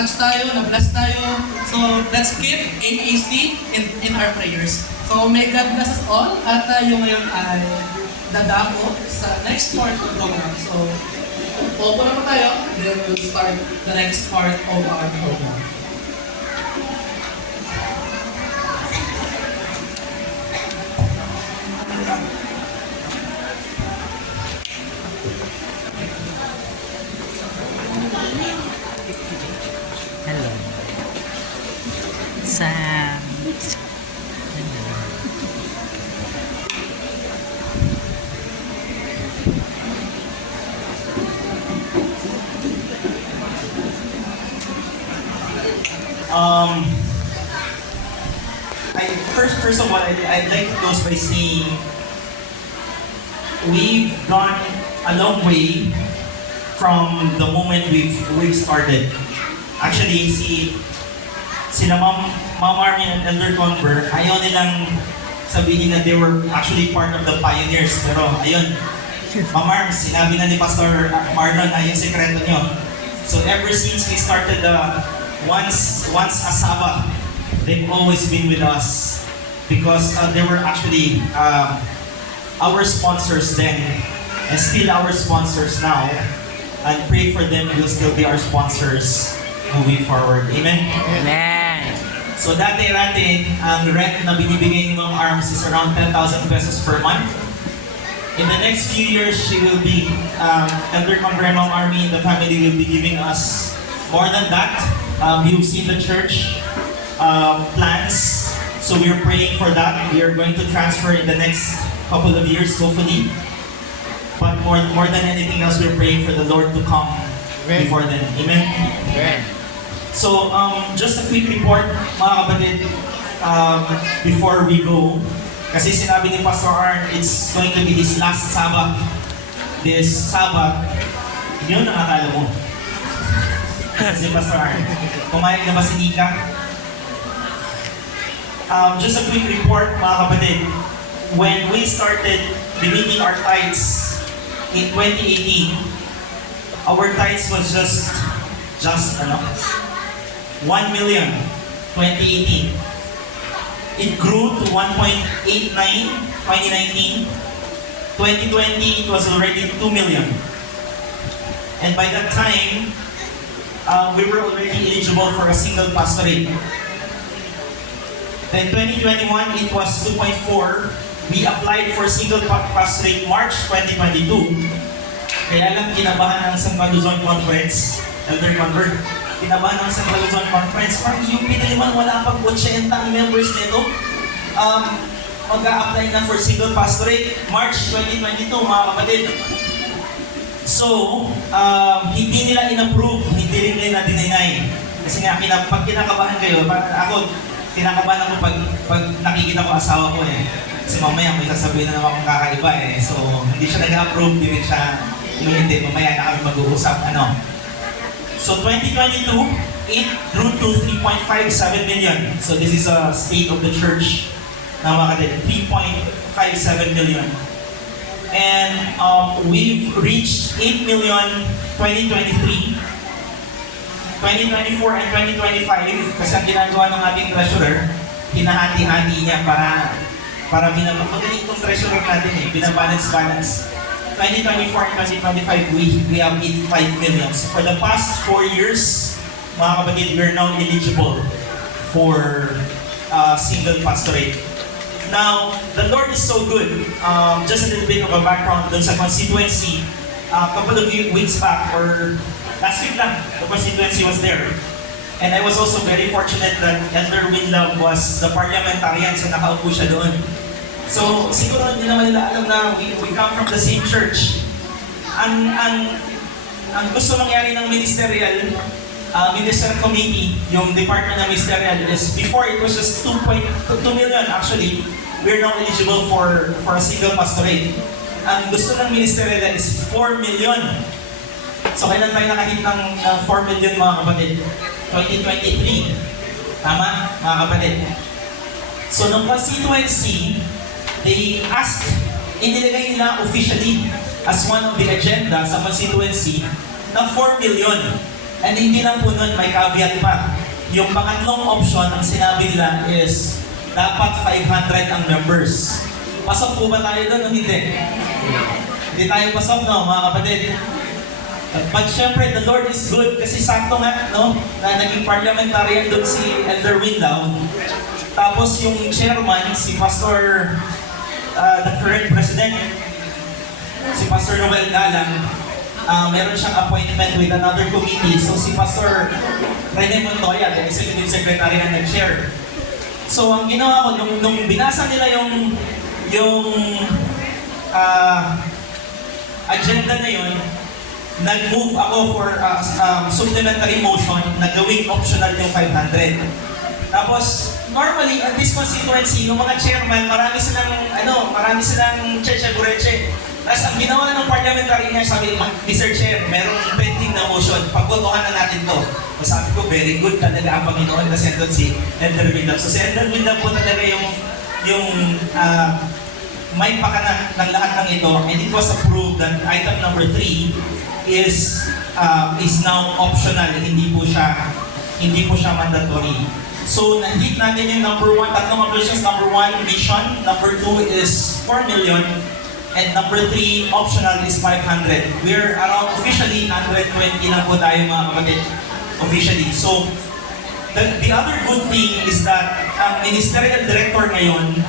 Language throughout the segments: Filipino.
na-touch tayo, na-bless tayo. So, let's keep AAC in our prayers. So, may God bless us all. At tayo ngayon ay dadako sa next part of the program. So, opo na po tayo. Then we'll start the next part of our program. Hello. Sam. First of all, I'd like to close by saying we've gone a long way from the moment we've started. Actually, sila Ma'am Army and Elder Conver, ayaw nilang sabihin na they were actually part of the pioneers. Pero ayun, Ma'am Arm, sinabi na ni Pastor Marlon na yung sekreto nyo. So ever since we started once Asaba, they've always been with us because they were actually our sponsors then and still our sponsors now, and pray for them will still be our sponsors moving forward. Amen? Amen. So dati-rati, ang rent na binibigay ni Ma'am Arms is around 10,000 pesos per month. In the next few years, she will be, Elder Conver and Ma'am Army and the family will be giving us more than that. You've seen the church plans, so we're praying for that. We are going to transfer in the next couple of years, hopefully. But more than anything else, we're praying for the Lord to come before then. Amen? Amen. So, just a quick report, mga kapatid, before we go. Kasi sinabi ni Pastor Arn, it's going to be his last Sabbath. This Sabbath, yun ang akala mo. Si Pastor Arn. Pumayag na ba si Nika? Just a quick report, mga kapatid. When we started remitting our tithes in 2018, our tithes was just 1 million 2018. It grew to 1.89 2019. 2020 it was already 2 million. And by that time, we were already eligible for a single pastorate. Then 2021 it was 2.4. We applied for single pastorate March 2022. Kaya lang kinabahan ng San Luzon Conference, Elder Convert, kinabahan ng San Luzon Conference, parang UP na naman wala pang 80 ang members nito. Mag-a-apply na for single pastorate, March 2022, mga kapatid. So, hindi nila in-approve, hindi rin nila dinay. Kasi nga, pag kinakabahan kayo, ako, kinakabahan ako pag nakikita ko asawa ko eh. Kasi mamaya may sasabihin na naman akong kakaiba eh. So, hindi siya nag-approve, hindi rin siya hindi, mamaya na kami mag-uusap, So, 2022, it grew to 3.57 million. So, this is a state of the church na mga kapatid, 3.57 million. And we've reached 8 million 2023, 2024 and 2025, kasi ang ginagawa ng ating treasurer, hinahati-hati niya para magaling itong treasurer natin eh, binabalance-balance. 2024 and 2025, we have 85 million. So for the past 4 years, mga kapatid, we're now eligible for single pastorate. Now, the Lord is so good. Just a little bit of a background dun sa constituency. A couple of weeks back, or last week lang, the constituency was there. And I was also very fortunate that Elder Winlove was the parliamentarian, so nakaupo siya doon. So, siguro hindi naman nila alam na we come from the same church. Ang gusto mangyari ng ministerial committee, yung department ng ministerial is, before it was just 2 million actually, we're now eligible for a single pastorate. Ang gusto ng ministerial is 4 million. So, kailan tayo nakahit ng 4 million, mga kapatid? 2023. Tama, mga kapatid? So, ng constituency, they asked, inilagay nila officially as one of the agenda sa constituency na 4 million And hindi lang po nun, may caveat pa. Yung pangatlong option, ang sinabi nila is, dapat 500 ang members. Pasok po ba tayo doon o hindi? Hindi tayo pasok, no, mga kapatid? But syempre, the Lord is good kasi sakto nga, no, na naging parliamentarian doon si Elder Winlaw. Tapos yung chairman, si Pastor, the current president, si Pastor Noel Galang, meron siyang appointment with another committee. So si Pastor Rene Montoya, the Executive Secretary, ang nag-share. So ang ginawa ko, nung binasa nila yung agenda na yun, nag-move ako for supplementary motion na gawing optional yung 500. Tapos, normally, at this constituency, yung mga chairman, marami silang cheche-bureche. Tapos ang ginawa ng parliamentary niya, sabi, Mr. Chair, merong pending na motion, pagbotohan na natin to. So sabi ko, very good talaga ang Panginoon kasi doon si Elder Windaw. So si Elder Windaw po talaga yung may pakana ng lahat ng ito, and it was approved that item number 3 is now optional, hindi po siya mandatory. So, na-hit natin yung number 1, tatlong operations. Number 1, mission. Number 2 is 4 million. And number 3, optional is 500. We're around officially 120 na po tayo mga kapatid. Officially. So, the other good thing is that ang ministerial director ngayon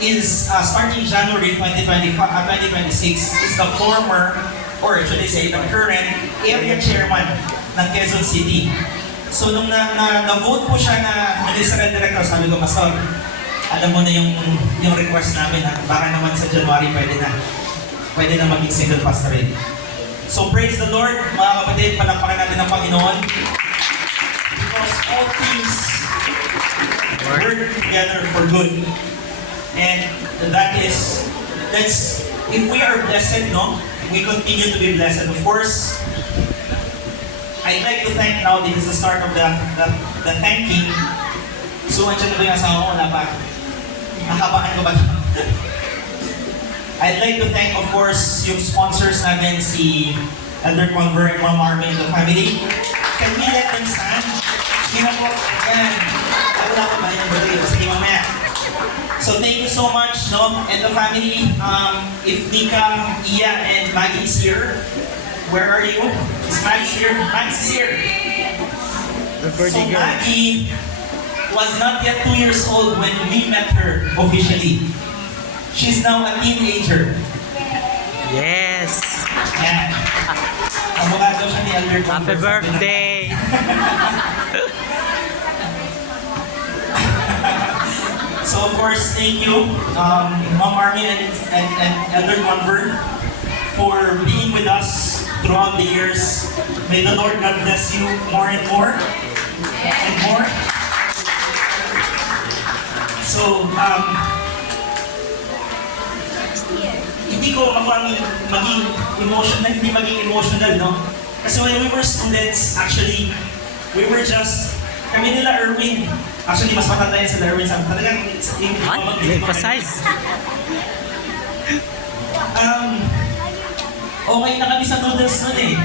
is starting January 2026 is the former, or should I say, the current area chairman ng Quezon City. So nung na-vote po siya na ministerial director, sabi ko, Pastor, alam mo na yung request namin, ha? Baka naman sa January pwede na maging single pastorate. So praise the Lord, mga kapatid, palakpakan natin ang Panginoon. Because all things work together for good. And that's if we are blessed, no, we continue to be blessed. Of course, I'd like to thank now, this is the start of the thanking. So, andyan na ba yung asawa ko? Wala pa. Nakabahan ko ba? I'd like to thank, of course, yung sponsors natin, si Elder Conver and Ma'am Armin and the family. Can we let them stand? Sige po. Yan. Wala ko ba yung birthday? Sige, mamaya. So, thank you so much, no? And the family, if Nika, Iya, and Maggie is here, where are you? Is Max here? Max is here. So Maggie was not yet 2 years old when we met her officially. She's now a teenager. Yes. Yan. Abogado siya ni Elder Conver. Happy birthday. So of course, thank you, Ma'am Armin and Elder Conver, for being with us throughout the years. May the Lord God bless you more and more and more. So, hindi ko maging emotional, no? Kasi when we were students, actually, we were just, kami nila Erwin, actually mas matanda yan sila Erwin, sabi talagang Emphasize. Okay na kami sa noodles nun eh.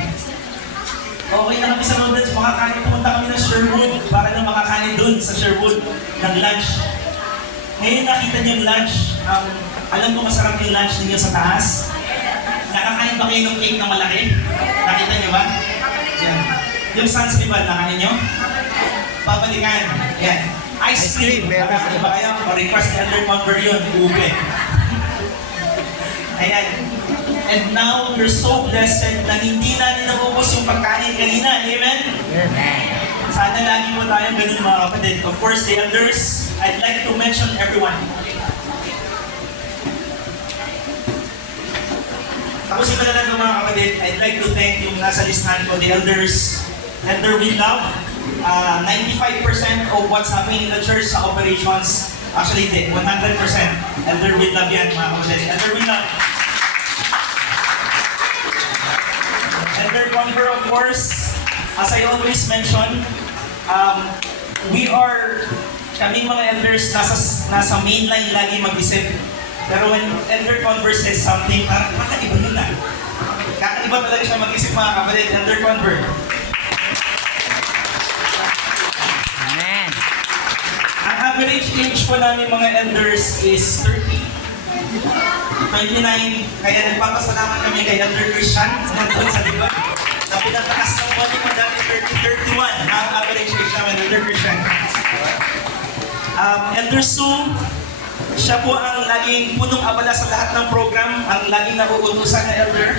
Okay na kami sa noodles. Pumunta kami ng Sherwood para na makakain dun sa Sherwood ng lunch. Ngayon nakita niyo yung lunch. Alam ko masarap yung lunch ninyo sa taas. Nakakain ba kayo ng cake na malaki? Nakita niyo ba? Yan. Yung Sans Rival, nakain niyo? Babalikan. Yan. Ice cream. Nakakain ba kayo? Pa-request ni Elder Conver yun. Ube. Ayan. And now, we're so blessed na hindi natin nabubos yung pagkain kanina. Amen? Amen. Sana lagi mo tayong ganun mga kapatid. Of course, the elders, I'd like to mention everyone. Tapusin ko na lang mga kapatid. I'd like to thank yung nasa listahan ko, the elders, Elder Winlaw. 95% of what's happening in the church sa operations, actually, 100%. Elder Winlaw yan, mga kapatid. Elder Winlaw. Elder Conver, of course, as I always mention, kaming mga elders nasa mainline lagi mag-isip. Pero when Elder Conver says something, kakaiba yun na. Kakaiba talaga siya mag-isip mga kapatid. Elder Conver. age po namin mga elders is 29, kaya nagpapasalamat kami kay Elder Christian, nandun sa likod. Na pinatakas ng body mo dati 31, ang average age namin, Elder Christian. Elder Sue, siya po ang laging punong abala sa lahat ng program, ang laging nauutusan na Elder.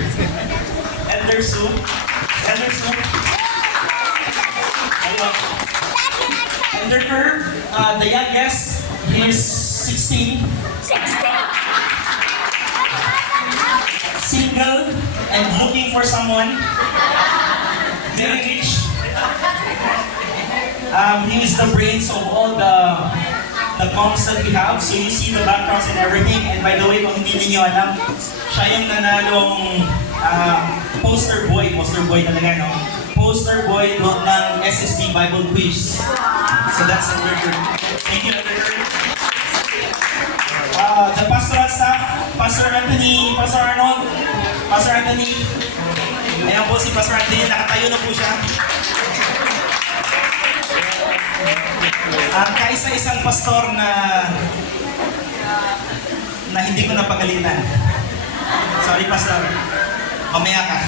Elder Sue. Elder Sue. Ayun. Elder Kerr, the youngest, he is 16. Single and looking for someone. Very rich. He is the brains of all the comms that we have. So you see the backgrounds and everything. And by the way, kung hindi niyo alam, siya yung nanalong poster boy talaga, no? Poster boy ng SSD Bible Quiz. So that's Elder Kerr. Thank you, Elder Kerr. The pastoral staff, Pastor Anthony, Pastor Arnold, Pastor Anthony. Ayan po si Pastor Anthony, nakatayo na po siya. Kaisa-isang pastor na hindi ko napagalitan. Sorry, Pastor. Mamaya ka.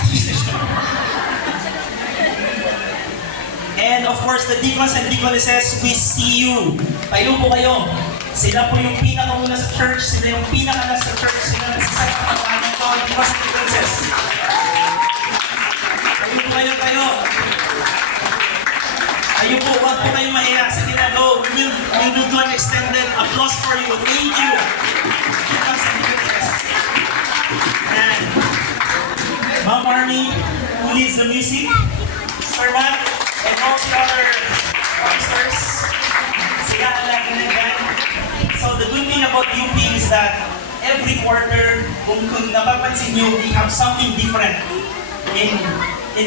And of course, the deacons and deaconesses, we see you. Tayo po kayo. Sila po yung pinakauna sa church, sila yung pinakalas sa church, sila nagsasaya ng pagkakas ko, deacons and deaconesses. Tayo po kayo. Tayo po, huwag po kayong mahiya. Sige na, go. We will do an extended applause for you. Thank you. Deacons and deaconesses. And Ma'am Army, who leads the music, Sir Matt, and all the other officers, sila ang lagi na dyan. So the good thing about UP is that every quarter, kung napapansin nyo, we have something different in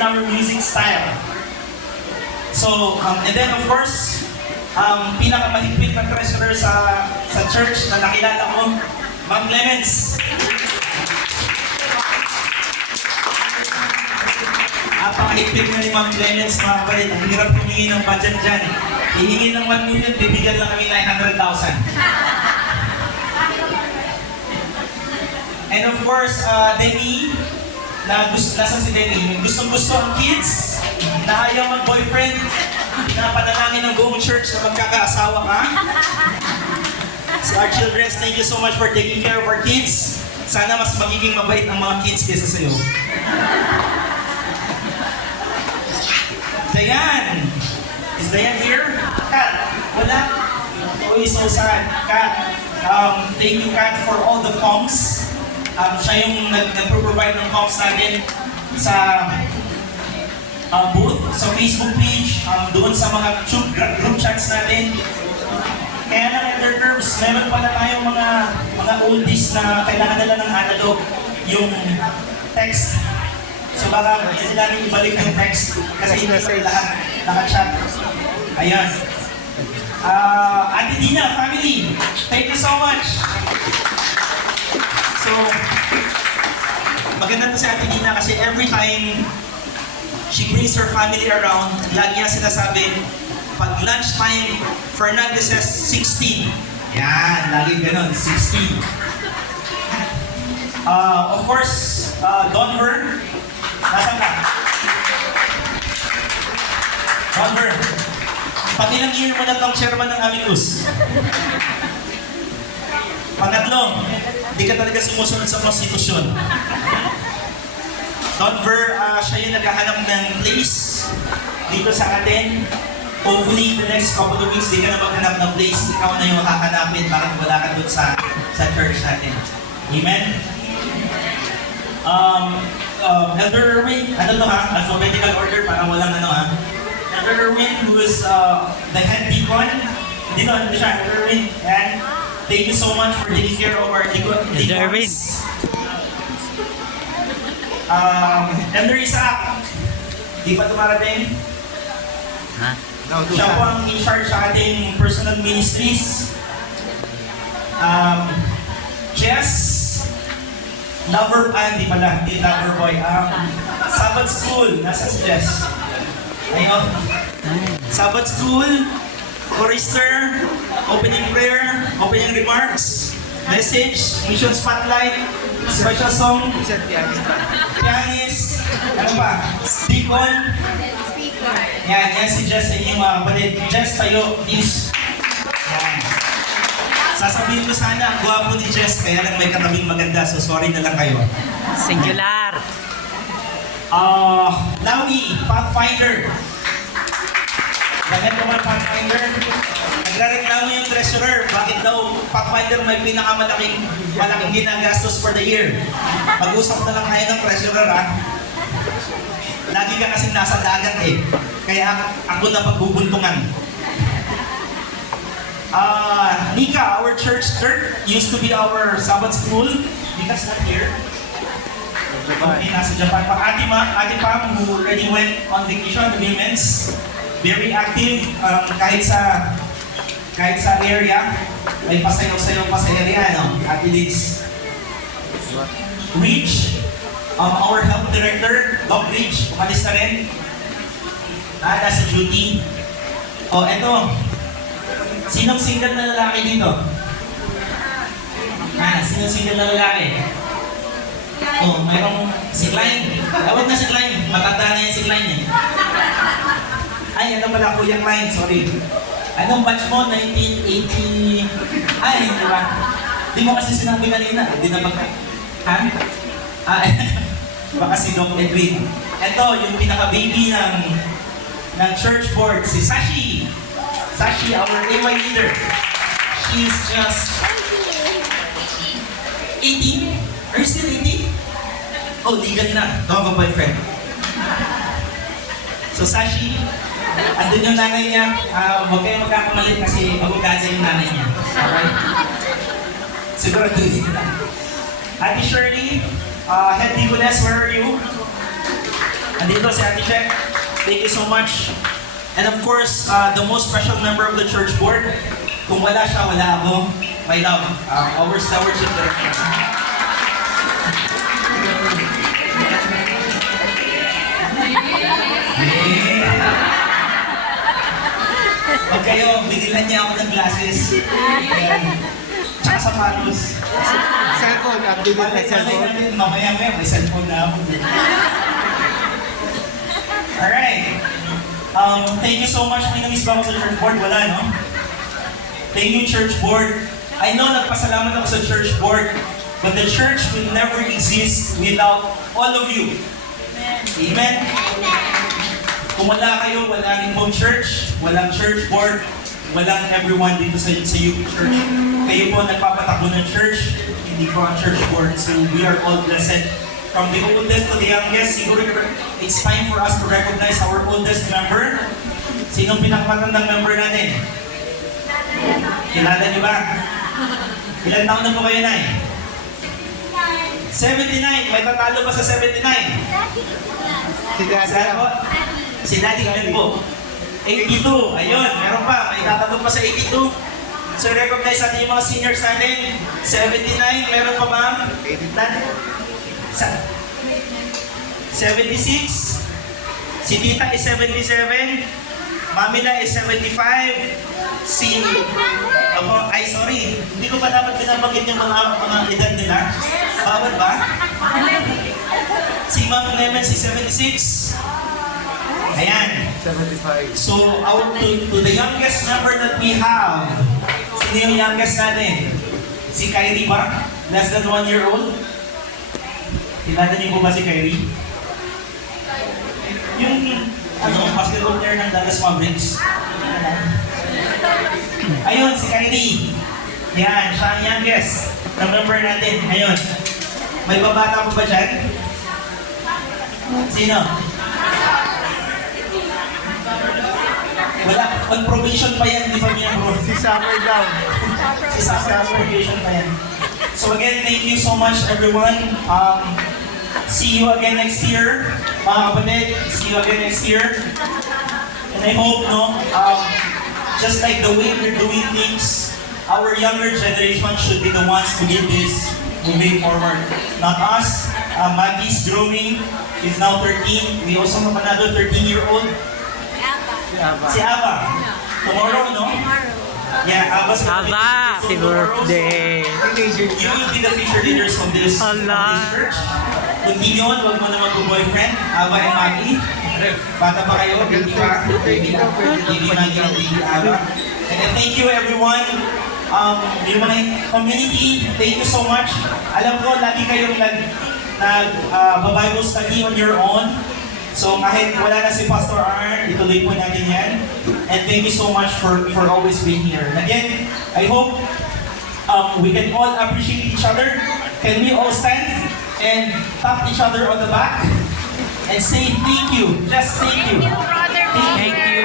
our music style. So, and then of course, pinakamahigpit na treasurer sa church na nakilala ko, Ma'am Clemens. Napakahigpit na ni Ma'am Clemens, mga kapatid. Ang hirap humingi ng budget dyan. Hihingi ng 1 million, bibigyan lang kami 900,000. And of course, Denny, nasan si Denny? Gustong-gusto ang kids, na ayaw mag-boyfriend, pinapanalangin ng buong church na magkakaasawa ka. So our children, thank you so much for taking care of our kids. Sana mas magiging mabait ang mga kids kaysa sa'yo. Dayan! Is Dayan here? Kat, wala? Oh, so sad. Kat, thank you, Kat, for all the comms. Siya yung nag-provide ng comms natin sa booth, sa Facebook page, doon sa mga group chats natin. Kaya na Elder Curbs, meron pala tayong mga oldies na kailangan nila ng analog, yung text. So baka hindi namin ibalik ng text kasi hindi pa lahat naka-chat. Ayan. Ate Dina, family, thank you so much. So, maganda to si Ate Dina kasi every time she brings her family around, lagi niya sinasabi, pag lunchtime, Fernandez says 16. Yan, lagi ganon, 16. Of course, Donver, nasaan ka? Donver, pag ilang year mo na itong chairman ng Amicus? Pangatlo, di ka talaga sumusunod sa konstitusyon. Donver, siya yung naghahanap ng place dito sa atin. Hopefully, the next couple of weeks, di ka na maghanap ng place. Ikaw na yung hahanapin bakit wala ka doon sa church natin. Amen? Elder Erwin, ano to ha? Alphabetical order para walang ano ha? Elder Erwin, who is the head deacon. Dito, ano siya? Elder Erwin. And thank you so much for taking care of our deacons. Elder Erwin. Elder Isaac, di pa tumarating? Ha? Siya po ang in charge sa ating personal ministries. Jess, Lover, di pala, di Lover Boy. Sabbath School, nasa si Jess? Ayun. Sabbath School, chorister, opening prayer, opening remarks, message, mission spotlight, special song, pianist, ano pa? Deacon. Yan si Jess sa inyong mga kapatid. Jess, tayo, please. Yan. Sasabihin ko sana, ang gwapo ni Jess, kaya lang may katabing maganda, so sorry na lang kayo. Singular. Lawi, Pathfinder. Bakit naman Pathfinder? Nagreklamo yung treasurer, bakit daw Pathfinder may malaking ginagastos for the year. Mag-usap na lang kayo ng treasurer, ha? Lagi ka kasing nasa dagat eh. Kaya ako na pagbubuntungan. Nika, our church clerk, used to be our Sabbath school. Nika's not here. Okay, nasa Japan pa. Ate Pam, who already went on vacation to Women's. Very active, kahit sa area. May pasayaw-sayaw pa sa area, no? Ate Liz. Rich, our health director, Doc Rich, umalis na rin. Nasa duty. Eto. Sinong single na lalaki dito? Sinong single na lalaki? Mayroong si Klein. Huwag na si Klein. Matanda na yan si Klein eh. Ay, ano pala Kuya Klein, sorry. Anong batch mo? 1980... Ay, di ba? Di mo kasi sinabi kanina. Di na baka si Doc Edwin. Ito, yung pinaka-baby ng church board, si Sashi. Sashi, our AY leader. She's just 18. Are you still 18? Oh, legal na. Don't have a boyfriend. So Sashi, andun yung nanay niya. Huwag kayong magkakamalit kasi abogado yung nanay niya. Alright? Siguro dito na. Ate Shirley, Head Digones, where are you? Andito si Ate Shek. Thank you so much. And of course, the most special member of the church board. Kung wala siya, wala ako. My love, our stewardship director. Pag kayo, binilan niya ako ng glasses. Tsaka sapatos. Cellphone, updated na cellphone. Mamaya may cellphone na ako. Alright. Thank you so much. May namiss ba ako sa church board? Wala, no? Thank you, church board. I know nagpasalamat ako sa church board, but the church will never exist without all of you. Amen? Kung wala kayo, wala rin pong church, walang church board, walang everyone dito sa UP Church. Kayo po nagpapatakbo ng church, hindi po ang church board. So we are all blessed. From the oldest to the youngest, siguro it's time for us to recognize our oldest member. Sinong pinakamatandang member natin? Kilala niyo ba? Ilan taon na po kayo, Nay? 79. May tatalo pa sa 79. Si Daddy ilan po? 82. Ayun, meron pa. May tatalo pa sa 82. So recognize natin yung mga seniors natin. 79. Meron pa ba? 76. Si Tita is 77. Mamila is 75. Sorry. Hindi ko pa dapat binabanggit yung mga edad nila. Bawal ba? Si Ma'am Clemens is 76. Ayan. 75. So, to the youngest member that we have, sino yung youngest natin? Si Kyrie ba? Less than 1 year old? Kilala niyo po ba si Kyrie? Yung basketball player ng Dallas Mavericks. Ayun, si Kyrie. Yan, siya ang youngest na member natin. Ayun. May babata po ba dyan? Sino? Wala, on probation pa yan, di ba niya bro? Si Summer daw. Si Summer probation pa yan. So again, thank you so much everyone. See you again next year, mga kapatid. See you again next year. And I hope, just like the way we're doing things, our younger generation should be the ones to lead this moving forward. Not us. Maggie's growing. She's now 13. We also have another 13-year-old. Si Ava. Tomorrow, no? Yeah, Abba's gonna Aba, be happy birthday. You will be the future leaders of this Allah. church. Kundi yun, huwag mo na mag-boyfriend, Abba and Maggie. Bata pa kayo, hindi pa. Hindi Maggie and hindi Abba. And then thank you everyone. Yung mga community, thank you so much. Alam ko, lagi kayong Bible study on your own. So kahit wala na si Pastor Arn, ituloy po natin yan. And thank you so much for always being here. And again, I hope we can all appreciate each other. Can we all stand and tap each other on the back and say thank you? Just thank you. Thank you, brother. Thank you.